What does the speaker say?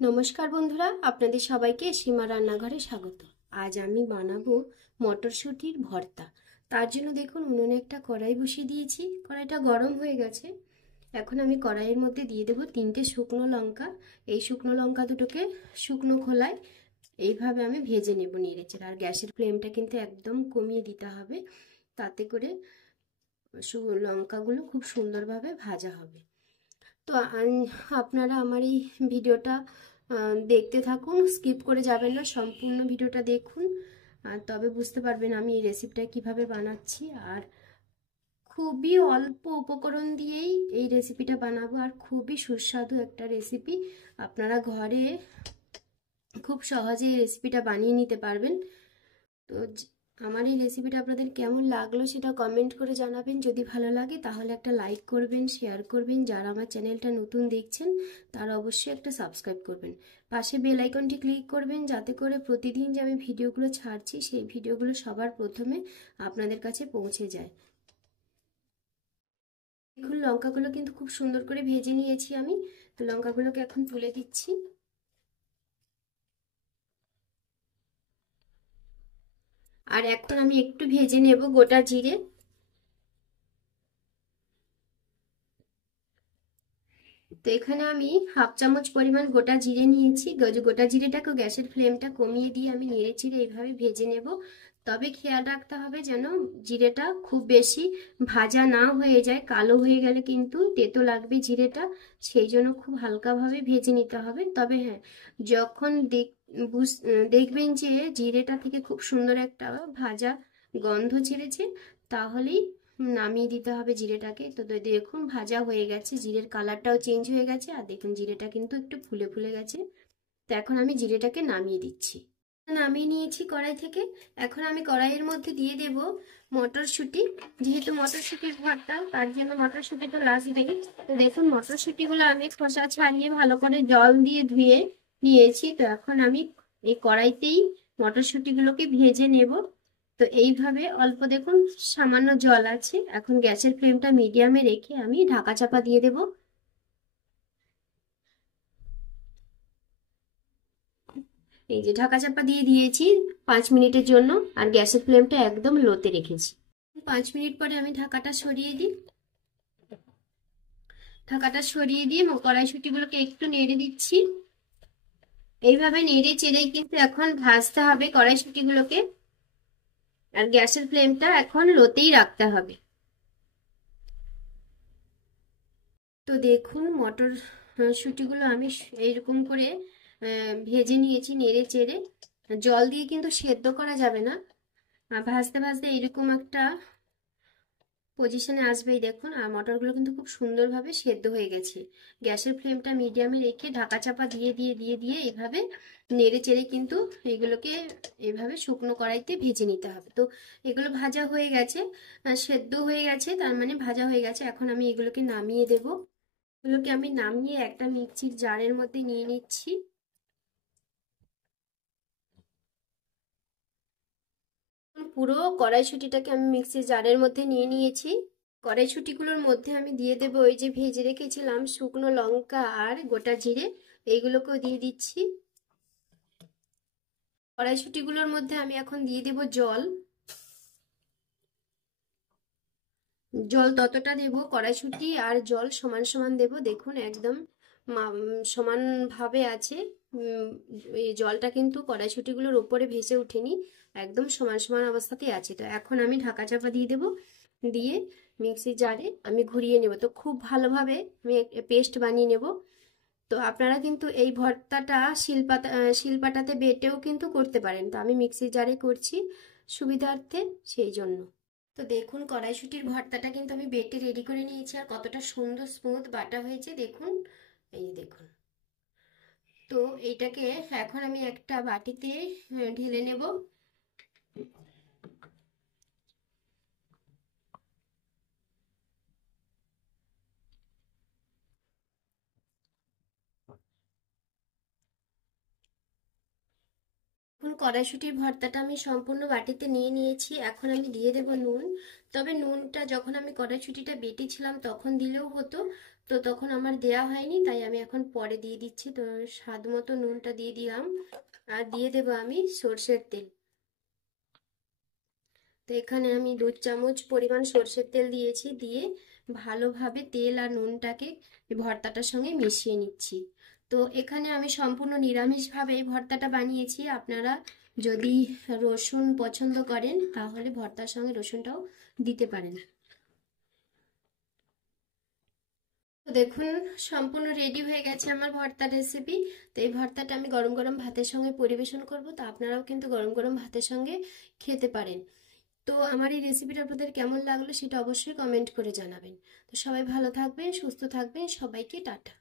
নমস্কার বন্ধুরা, আপনাদের সবাইকে সীমা রান্নাঘরে স্বাগত। আজ আমি বানাবো মটরশুঁটির ভর্তা। তার জন্য দেখুন উনুনে একটা কড়াই বসিয়ে দিয়েছি। কড়াইটা গরম হয়ে গেছে। এখন আমি কড়াইয়ের মধ্যে দিয়ে দেবো 3টে শুকনো লঙ্কা। এই শুকনো লঙ্কা দুটোকে শুকনো খোলায় এইভাবে আমি ভেজে নেব নেড়েচেড়ে। আর গ্যাসের ফ্লেমটা কিন্তু একদম কমিয়ে দিতে হবে, তাতে করে লঙ্কাগুলো খুব সুন্দরভাবে ভাজা হবে। তো আপনারা আমার এই ভিডিওটা দেখতে থাকুন, স্কিপ করে যাবেন না, সম্পূর্ণ ভিডিওটা দেখুন। তবে বুঝতে পারবেন আমি এই রেসিপিটা কিভাবে বানাচ্ছি। আর খুবই অল্প উপকরণ দিয়েই এই রেসিপিটা বানাবো, আর খুবই সুস্বাদু একটা রেসিপি। আপনারা ঘরে খুব সহজে এই রেসিপিটা বানিয়ে নিতে পারবেন। তো আমার এই রেসিপিটা আপনাদের কেমন লাগলো সেটা কমেন্ট করে জানাবেন। যদি ভালো লাগে তাহলে একটা লাইক করবেন, শেয়ার করবেন। যারা আমার চ্যানেলটা নতুন দেখছেন তারা অবশ্যই একটা সাবস্ক্রাইব করবেন। পাশে বেল আইকনটি ক্লিক করবেন, যাতে করে প্রতিদিন যে আমি ভিডিওগুলো ছাড়ছি সেই ভিডিওগুলো সবার প্রথমে আপনাদের কাছে পৌঁছে যায়। দেখুন লঙ্কাগুলো কিন্তু খুব সুন্দর করে ভেজে নিয়েছি আমি। তো লঙ্কাগুলোকে এখন তুলে দিচ্ছি। আর এখন আমি একটু ভেজে নেব গোটা জিরে। তো এখানে আমি হাফ চামচ পরিমাণ গোটা জিরে নিয়েছি। গোটা জিরেটাকে গ্যাসের ফ্লেমটা কমিয়ে দিয়ে আমি নেড়ে চিড়ে এইভাবে ভেজে নেব। তবে খেয়াল রাখতে হবে যেন জিরেটা খুব বেশি ভাজা না হয়ে যায়, কালো হয়ে গেলে কিন্তু তেতো লাগবে জিরেটা। সেই জন্য খুব হালকাভাবে ভেজে নিতে হবে। তবে হ্যাঁ, যখন দেখবেন যে জিরেটা থেকে খুব সুন্দর একটা ভাজা গন্ধ ছেড়েছে, তাহলেই নামিয়ে দিতে হবে জিরেটাকে। তো দেখুন ভাজা হয়ে গেছে, জিরের কালারটাও চেঞ্জ হয়ে গেছে। আর দেখুন জিরেটা কিন্তু একটু ফুলে ফুলে গেছে। তো এখন আমি জিরেটাকে নামিয়ে দিচ্ছি। নামিয়ে নিয়েছি কড়াই থেকে। এখন আমি কড়াইয়ের মধ্যে দিয়ে দেব মটরশুঁটি। যেহেতু মটরশুঁটির ভর্তা, তার জন্য মটরশুঁটি তো লাগবেই। তো দেখুন মটরশুঁটিগুলো আমি খোসা ছাড়িয়ে ভালো করে জল দিয়ে ধুয়ে নিয়েছি। তো এখন আমি এই কড়াইতেই মটরশুঁটিগুলোকে ভেজে নেব। তো এইভাবে অল্প দেখুন সামান্য জল আছে। এখন গ্যাসের ফ্লেমটা মিডিয়ামে রেখে আমি ঢাকা চাপা দিয়ে দেব। এই যে ঢাকা চাপা দিয়ে দিয়েছি 5 মিনিটের জন্য। আর গ্যাসের ফ্লেমটা একদম লোতে রেখেছি। 5 মিনিট পরে আমি ঢাকাটা সরিয়ে দিই। ঢাকাটা সরিয়ে দিয়ে কড়াইশুঁটিগুলোকে একটু নেড়ে দিচ্ছি। এইভাবে নেড়ে চেড়ে কিন্তু এখন ভাজতে হবে কড়াইশুঁটিগুলোকে। আর গ্যাসের ফ্লেমটা এখন লোতেই রাখতে হবে। তো দেখুন মটরশুঁটিগুলো আমি এইরকম করে ভেজে নিয়েছি নেড়ে চেড়ে। জল দিয়ে কিন্তু সেদ্ধ করা যাবে না, ভাজতে ভাজতে এরকম একটা পজিশনে আসবেই দেখুন। আর মটরগুলো কিন্তু খুব সুন্দরভাবে সেদ্ধ হয়ে গেছে। গ্যাসের ফ্লেমটা মিডিয়ামে রেখে ঢাকা চাপা দিয়ে দিয়ে দিয়ে দিয়ে এইভাবে নেড়ে চেড়ে কিন্তু এগুলোকে এইভাবে শুকনো কড়াইতে ভেজে নিতে হবে। তো এগুলো ভাজা হয়ে গেছে, সেদ্ধ হয়ে গেছে, তার মানে ভাজা হয়ে গেছে। এখন আমি এগুলোকে নামিয়ে দেব। এগুলোকে আমি নামিয়ে একটা মিক্সির জারের মধ্যে নিয়ে নিচ্ছি। পুরো কড়াইশুঁটিটাকে আমি মিক্সির জারের মধ্যে নিয়ে নিয়েছি। কড়াইশুঁটিগুলোর মধ্যে আমি দিয়ে দেবো ওই যে ভেজে রেখেছিলাম শুকনো লঙ্কা আর গোটা জিরে, এইগুলোকেও দিয়ে দিচ্ছি। কড়াইশুঁটিগুলোর মধ্যে আমি এখন দিয়ে দেব জল। জল ততটা দেব, কড়াইশুঁটি আর জল সমান সমান দেব। দেখুন একদম সমান ভাবে আছে। এই জলটা কিন্তু কড়াইশুঁটিগুলোর উপরে ভেসে ওঠেনি, একদম সমান সমান অবস্থাতেই আছে। তো এখন আমি ঢাকা চাপা দিয়ে দেব, দিয়ে মিক্সি জারে আমি ঘুরিয়ে নেব। তো খুব ভালোভাবে আমি পেস্ট বানিয়ে নেব। তো আপনারা কিন্তু এই ভর্তাটা শিলপাটাতে বেটেও কিন্তু করতে পারেন। তো আমি মিক্সি জারে করছি সুবিধার্থে, সেই জন্য। তো দেখুন কড়াইশুঁটির ভর্তাটা কিন্তু আমি বেটে রেডি করে নিয়েছি। আর কতটা সুন্দর স্মুথ বাটা হয়েছে দেখুন। এই যে দেখুন। তো এইটাকে এখন আমি একটা বাটিতে ঢেলে নেব। এখন কড়াইশুঁটির ভর্তাটা আমি সম্পূর্ণ বাটিতে নিয়ে নিয়েছি। এখন আমি দিয়ে দেব নুন। তবে নুনটা যখন আমি কড়াইশুঁটিটা বেটেছিলাম তখন দিলেও হতো, তো তখন আমার দেয়া হয়নি, তাই আমি এখন পরে দিয়ে দিচ্ছি। তো স্বাদ মতো নুনটা দিয়ে দিলাম, আর দিয়ে দেবো আমি সর্ষের তেল। তো এখানে আমি 2 চামচ পরিমাণ সর্ষের তেল দিয়েছি, দিয়ে ভালোভাবে তেল আর নুনটাকে ভর্তাটার সঙ্গে মিশিয়ে নিচ্ছি। তো এখানে আমি সম্পূর্ণ নিরামিষভাবে এই ভর্তাটা বানিয়েছি। আপনারা যদি রসুন পছন্দ করেন তাহলে ভর্তার সঙ্গে রসুনটাও দিতে পারেন। তো দেখুন সম্পূর্ণ রেডি হয়ে গেছে আমার ভর্তার রেসিপি। তো এই ভর্তাটা আমি গরম গরম ভাতের সঙ্গে পরিবেশন করব। তো আপনারাও কিন্তু গরম গরম ভাতের সঙ্গে খেতে পারেন। তো আমার এই রেসিপিটা আপনাদের কেমন লাগলো সেটা অবশ্যই কমেন্ট করে জানাবেন। তো সবাই ভালো থাকবেন, সুস্থ থাকবেন, সবাইকে টাটা।